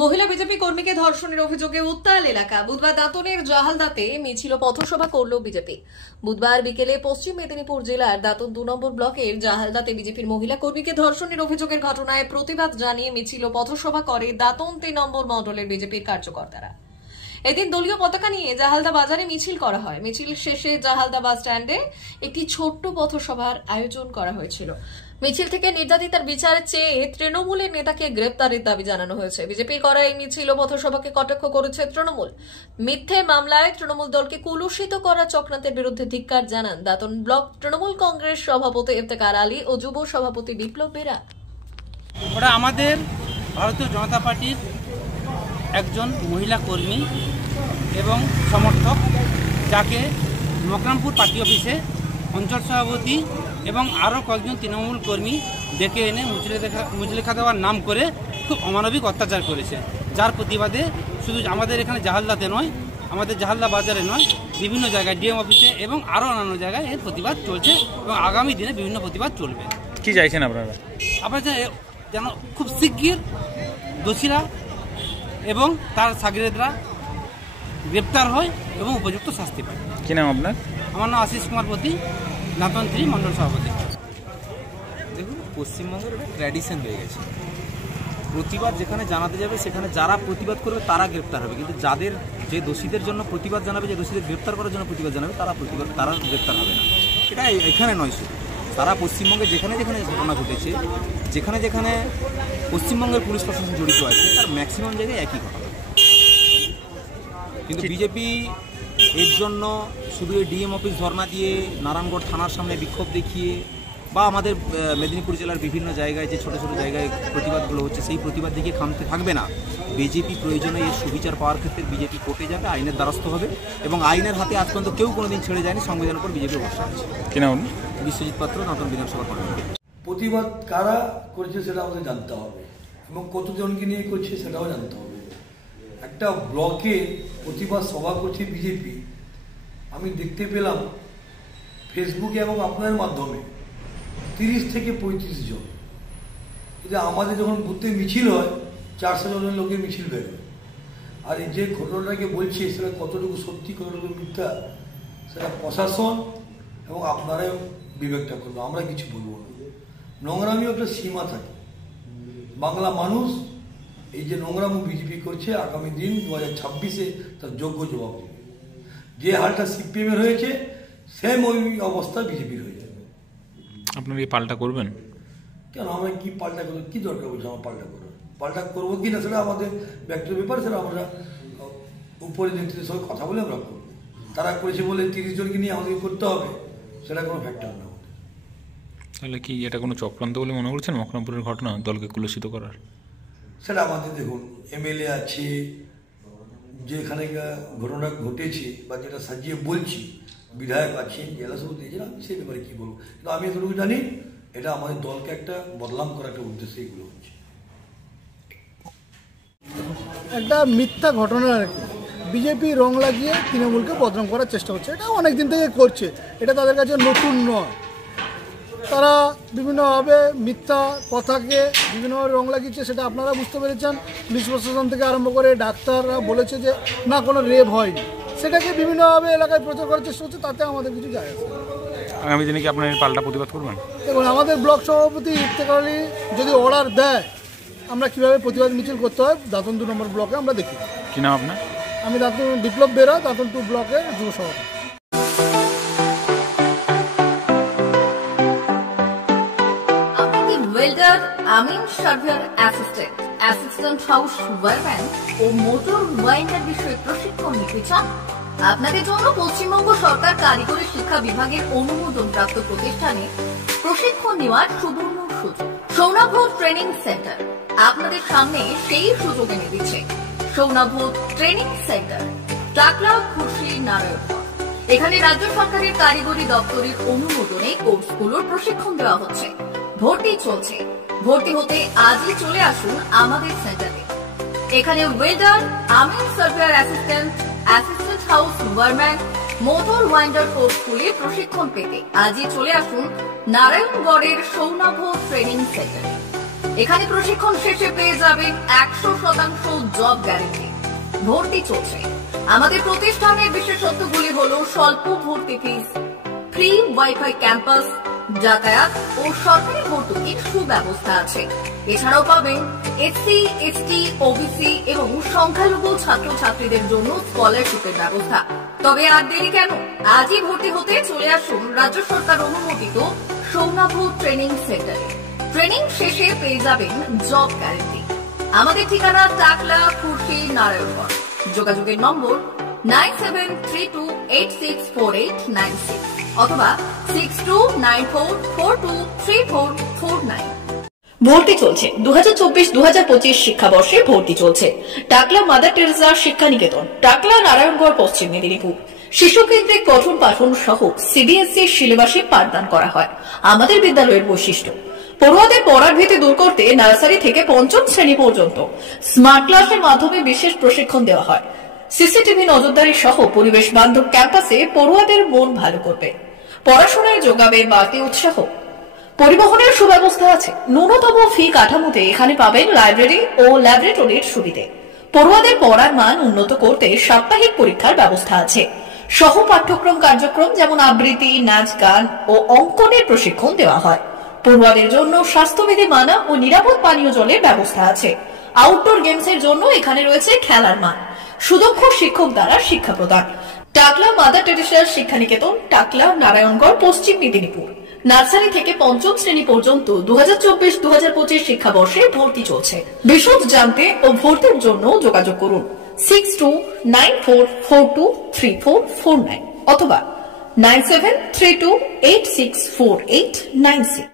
মহিলা বিজেপি কর্মীকে ধর্ষণের অভিযোগে উত্তাল এলাকা। বুধবার দাঁতনের জাহালদাতে মিছিল পথসভা করল বিজেপি। বুধবার বিকেলে পশ্চিম মেদিনীপুর জেলার দাঁতন 2 নম্বর ব্লকের জাহালদাতে বিজেপির মহিলা কর্মীকে ধর্ষণের অভিযোগের ঘটনায় প্রতিবাদ জানিয়ে মিছিল পথসভা করে দাঁতন 3 নম্বর মণ্ডলের বিজেপির কার্যকর্তারা। এদিন দলীয় পতাকা নিয়ে জাহালদা বাজারে মিছিল করা হয়। মিছিল শেষে জাহালদা বাস স্ট্যান্ডে একটি ছোট্ট পথসভার আয়োজন করা হয়েছিল। মিছিল থেকে নির্যাতিতার বিচার চেয়ে তৃণমূলের নেতাকে গ্রেপ্তারের দাবি জানানো হয়েছে। বিজেপির করা এই মিছিল ও পথসভাকে কটাক্ষ করেছে তৃণমূল। মিথ্যে মামলায় তৃণমূল দলকে কুলুষিত করা চক্রান্তের বিরুদ্ধে ধিক্কার জানান দাঁতন ব্লক তৃণমূল কংগ্রেস সভাপতি ইফতেখার আলী ও যুব সভাপতি বিপ্লব বেরা। ওরা আমাদের ভারতীয় জনতা পার্টির একজন মহিলা কর্মী এবং সমর্থক, যাকে মকরামপুর পার্টি অফিসে অঞ্চল সভাপতি এবং আরও কয়েকজন তৃণমূল কর্মী ডেকে এনে মুচলেখা দেওয়ার নাম করে খুব অমানবিক অত্যাচার করেছে, যার প্রতিবাদে শুধু আমাদের এখানে জাহালদাতে নয়, আমাদের জাহালদা বাজারে নয়, বিভিন্ন জায়গায় ডিএম অফিসে এবং আরও অন্যান্য জায়গায় এর প্রতিবাদ চলছে এবং আগামী দিনে বিভিন্ন প্রতিবাদ চলবে। কি চাইছেন আপনারা? যেন খুব শিগগির দোষীরা এবং তার সাগরেদরা গ্রেপ্তার হয় এবং উপযুক্ত শাস্তি পায়। কি নাম আপনার? আমার নাম আশিস কুমার পতি, দাঁতন 3 মণ্ডল সভাপতি। দেখুন, পশ্চিমবঙ্গের একটা ট্র্যাডিশন হয়ে গেছে, প্রতিবাদ যেখানে জানাতে যাবে সেখানে যারা প্রতিবাদ করবে তারা গ্রেপ্তার হবে, কিন্তু যে দোষীদের জন্য প্রতিবাদ জানাবে, যে দোষীদের গ্রেপ্তার করার জন্য প্রতিবাদ জানাবে, তারা গ্রেপ্তার হবে না। এটা এখানে নয়, শুধু সারা পশ্চিমবঙ্গে যেখানে যেখানে ঘটনা ঘটেছে, যেখানে যেখানে পশ্চিমবঙ্গের পুলিশ প্রশাসন জড়িত আছে, তার ম্যাক্সিমাম জায়গায় একই ঘটনা। কিন্তু বিজেপি এর জন্য শুধু এই ডিএম অফিস ধর্ণা দিয়ে, নারায়ণগড় থানার সামনে বিক্ষোভ দেখিয়ে বা আমাদের মেদিনীপুর জেলার বিভিন্ন জায়গায় যে ছোটো ছোটো জায়গায় প্রতিবাদগুলো হচ্ছে, সেই প্রতিবাদ দিকে থামতে থাকবে না। বিজেপি প্রয়োজনে এর সুবিচার পাওয়ার ক্ষেত্রে বিজেপি কোর্টে যাবে, আইনের দ্বারস্থ হবে এবং আইনের হাতে আজ পর্যন্ত কেউ কোনোদিন ছেড়ে যায়নি। সংবিধানের উপর বিজেপি ভরসা আছে। কি নাম? বিশ্বজিৎ পাত্র, নতুন বিধানসভা কর্মী। প্রতিবাদ কারা করছে সেটা আমাদের জানতে হবে এবং কতজনকে নিয়ে করছে সেটাও জানতে হবে। একটা ব্লকে প্রতিবাদ সভা করছে বিজেপি, আমি দেখতে পেলাম ফেসবুকে এবং আপনার মাধ্যমে 30 থেকে 35 জন। এটা আমাদের যখন বুথে মিছিল হয় 400 জনের লোকের মিছিল বেরোয়। আর এই যে ঘটনাটাকে বলছি সেটা কতটুকু সত্যি কতটুকু মিথ্যা সেটা প্রশাসন এবং আপনারাই বিবেকটা করবো, আমরা কিছু বলবো না। নোংরামিও একটা সীমা থাকে। বাংলা মানুষ এই যে নোংরামু বিজেপি করছে, আগামী দিন 2026-এ তার যোগ্য জবাব দেবে। যে হালটা সিপিএমের হয়েছে সেম ওই অবস্থা বিজেপির হয়ে যাবে। আপনারা কি পাল্টা করবেন? কেন আমরা কি পাল্টা করবো? কি দরকার বলছে আমার পাল্টা করবো কি না সেটা আমাদের ব্যক্তিগত ব্যাপার, সেটা আমরা উপরে নেতৃত্বের সঙ্গে কথা বলে আমরা করবো। তারা করেছে বলে 30 জনকে নিয়ে আমাদেরকে করতে হবে, সেটা কোনো ফ্যাক্টর না। তাহলে কি এটা কোনো চক্রান্ত বলে মনে করছেন মকরামপুরের ঘটনা দলকে কুলুষিত করার? সেটা আমাদের দেখুন, এমএলএ আছে, যেখানে ঘটনা ঘটেছে বা যেটা সাজিয়ে বলছি, বিধায়ক আছেন, জেলা সভাপতি আছেন, আমি সেই ব্যাপারে কী বলবো। কিন্তু আমি এতটুকু জানি এটা আমাদের দলকে একটা বদনাম করার একটা উদ্দেশ্যে এগুলো হচ্ছে। একটা মিথ্যা ঘটনা আর কি, বিজেপি রং লাগিয়ে তৃণমূলকে বদনাম করার চেষ্টা করছে। এটা অনেক দিন থেকে করছে, এটা তাদের কাছে নতুন নয়। তারা বিভিন্নভাবে মিথ্যা কথাকে বিভিন্নভাবে রং লাগিয়েছে, সেটা আপনারা বুঝতে পেরেছেন। পুলিশ প্রশাসন থেকে আরম্ভ করে ডাক্তাররা বলেছে যে না, কোনো রেপ হয়নি, সেটাকে বিভিন্নভাবে এলাকায় প্রচার করার চেষ্টা হচ্ছে, তাতে আমাদের কিছু যায় আসে। আগামী দিনে কি আপনারা পাল্টা প্রতিবাদ করবেন? দেখুন, আমাদের ব্লক সভাপতি ইফতেখার আলী যদি অর্ডার দেয়, আমরা কীভাবে প্রতিবাদ মিছিল করতে হয় দাঁতন 2 নম্বর ব্লকে আমরা দেখি। কি নাম আপনার? আমি দাঁতন বিপ্লব বেরা, দাঁতন 2 ব্লকের যুব সভাপতি। ওয়েল্ডার, আমিন সার্ভেয়ার অ্যাসিস্ট্যান্ট হাউস ওয়ারম্যান ও মোটর ওয়াইন্ডার বিষয়ে প্রশিক্ষণ নিতে চান? আপনাদের জন্য পশ্চিমবঙ্গ সরকার কারিগরি শিক্ষা বিভাগের অনুমোদনপ্রাপ্ত প্রতিষ্ঠানে প্রশিক্ষণ নেওয়ার সুবর্ণ সুযোগ। সৌনাভ ট্রেনিং সেন্টার আপনাদের সামনে সেই সুযোগ এনে দিচ্ছে। সৌনাভ ট্রেনিং সেন্টার, টাকলা, খুশি, নারায়ণগড়। এখানে রাজ্য সরকারের কারিগরি দপ্তরের অনুমোদনে কোর্সগুলোর প্রশিক্ষণ দেওয়া হচ্ছে। ভর্তি চলছে। ভর্তি হতে আজই চলে আসুন আমাদের সেন্টারে। এখানে ওয়েল্ডার, আমিন surveyor assistant house wireman, motor winder কোর্সগুলি প্রশিক্ষণ পেতে আজই চলে আসুন নারায়ণগড়ের সৌনাভ ট্রেনিং সেন্টারে। এখানে প্রশিক্ষণ শেষে পেয়ে যাবেন 100% জব গ্যারান্টি। ভর্তি চলছে। আমাদের প্রতিষ্ঠানের বিশেষত্বগুলি হলো স্বল্প ভর্তি ফিস, ফ্রি ওয়াইফাই ক্যাম্পাস, যাতায়াত ও সরকারি ভর্তুকির সুব্যবস্থা আছে। এছাড়াও পাবেন এসসি, এসটি, ওবিসি এবং সংখ্যালঘু ছাত্রছাত্রীদের জন্য স্কলারশিপের ব্যবস্থা। তবে আর দেরি কেন, আজই ভর্তি হতে চলে আসুন রাজ্য সরকার অনুমোদিত সৌনাভ ট্রেনিং সেন্টারে। ট্রেনিং শেষে পেয়ে যাবেন জব গ্যারান্টি। আমাদের ঠিকানা টাকলা, খুরশি, নারায়ণগঞ্জ। যোগাযোগের নম্বর 9732864896 অথবা 6294423449। ভর্তি চলছে। 2024-2025 শিক্ষাবর্ষে ভর্তি চলছে। টাকলা মাদার টেরেসা শিক্ষা নিকেতন, টাকলা, নারায়ণগড়, পশ্চিম মেদিনীপুর। শিশু কেন্দ্রিক পঠন পাঠন সহ সিবিএসই সিলেবাসে পাঠদান করা হয়। আমাদের বিদ্যালয়ের বৈশিষ্ট্য: পড়ুয়াদের পড়ার ভীতি দূর করতে নার্সারি থেকে পঞ্চম শ্রেণী পর্যন্ত স্মার্ট ক্লাসের মাধ্যমে বিশেষ প্রশিক্ষণ দেওয়া হয়। সিসিটিভি নজরদারি সহ পরিবেশ বান্ধব ক্যাম্পাসে পড়ুয়াদের মন ভালো করবে। পড়াশোনায় যোগাবে বাড়তি উৎসাহ। পরিবহনের সুব্যবস্থা আছে। ন্যূনতম ফি কাঠামোতে এখানে পাবেন লাইব্রেরি ও ল্যাবরেটরির সুবিধে। পড়ুয়াদের পড়ার মান উন্নত করতে সাপ্তাহিক পরীক্ষার ব্যবস্থা আছে। সহ পাঠ্যক্রম কার্যক্রম যেমন আবৃত্তি, নাচ, গান ও অঙ্কনের প্রশিক্ষণ দেওয়া হয়। পড়ুয়াদের জন্য স্বাস্থ্যবিধি মানা ও নিরাপদ পানীয় জলের ব্যবস্থা আছে। আউটডোর গেমসের জন্য এখানে রয়েছে খেলার মাঠ। সুদক্ষ শিক্ষক দ্বারা শিক্ষা প্রদান। টাকলা মাদার টেরেসা শিক্ষা নিকেতন, টাকলা, নারায়ণগড়, পশ্চিম মেদিনীপুর। নার্সারি থেকে পঞ্চম শ্রেণী পর্যন্ত 2024-2025 শিক্ষাবর্ষে ভর্তি চলছে। বিশদ জানতে ও ভর্তির জন্য যোগাযোগ করুন 6294423449 অথবা 9732864896।